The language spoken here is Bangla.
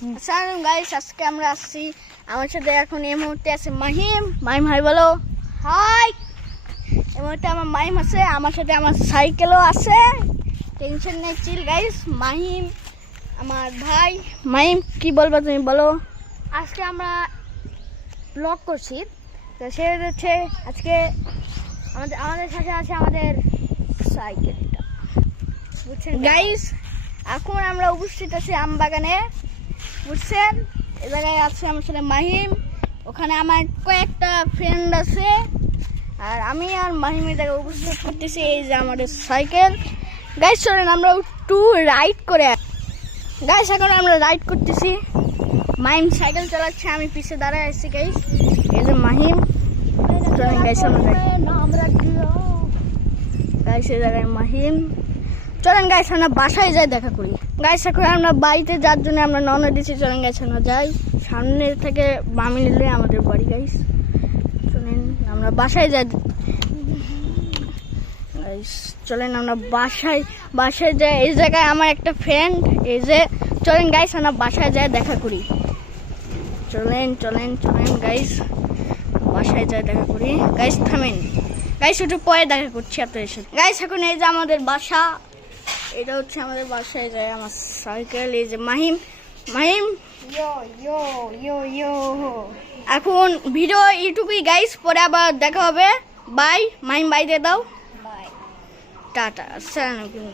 আসসালামু গাইস, আজকে আমরা আসছি। আমার সাথে এখন এই মুহূর্তে আছে মাহিম। মাহিম হাই বলো। হাই। এই মুহূর্তে আমার মাহিম আছে, আমার সাথে আমার সাইকেলও আছে। টেনশন নেই, চিল গাইস। মাহিম আমার ভাই। মাহিম কি বলবো তুমি বলো। আজকে আমরা ব্লগ করছি, তো সে হচ্ছে আজকে আমাদের সাথে আছে আমাদের সাইকেলটা, বুঝছেন গাইস? এখন আমরা উপস্থিত আছি আম বাগানে, বুঝছেন? এ জায়গায় আছে আমার সাথে মাহিম, ওখানে আমার কয়েকটা ফ্রেন্ড আছে, আর আমি আর মাহিমের জায়গায় উপস্থিত করতেছি। এই যে আমাদের সাইকেল। গাইস চলেন আমরা একটু রাইড করে। গাইস এখন আমরা রাইড করতেছি। মাহিম সাইকেল চালাচ্ছে, আমি পিছে দাঁড়ায় আছি। গাইস এই যে মাহিম। চলেন গাইস আমরা যাই। গাইস এই জায়গায় মাহিম। চলেন গাইস আমরা বাসায় যাই, দেখা করি। গাইস এখন আমরা বাড়িতে যাওয়ার জন্য আমরা রওনা দিচ্ছি। চলেন গাইস আমরা যাই। সামনে থেকে বামে নিলে আমাদের বাড়ি। গাইস চলেন আমরা বাসায় যাই। গাইস চলেন আমরা বাসায় যাই। এই জায়গায় আমার একটা ফ্রেন্ড, এই যে। চলেন গাইস আমরা বাসায় যাই, দেখা করি। চলেন চলেন চলেন গাইস বাসায় যাই, দেখা করি। গাইস থামেন গাইস, একটু পরে দেখা করছি আপনাদের সাথে। গাইস এখন এই যে আমাদের বাসা, এটা হচ্ছে আমাদের বাসায় যায় আমার সাইকেল। এই যে মাহিম। ইয়ো ইয়ো ইয়ো ইয়ো। এখন ভিডিও এইটুকুই গাইস, পরে আবার দেখা হবে। বাই। মাহিম বাই দিয়ে দাও। বাই। টাটা। আসসালামু আলাইকুম।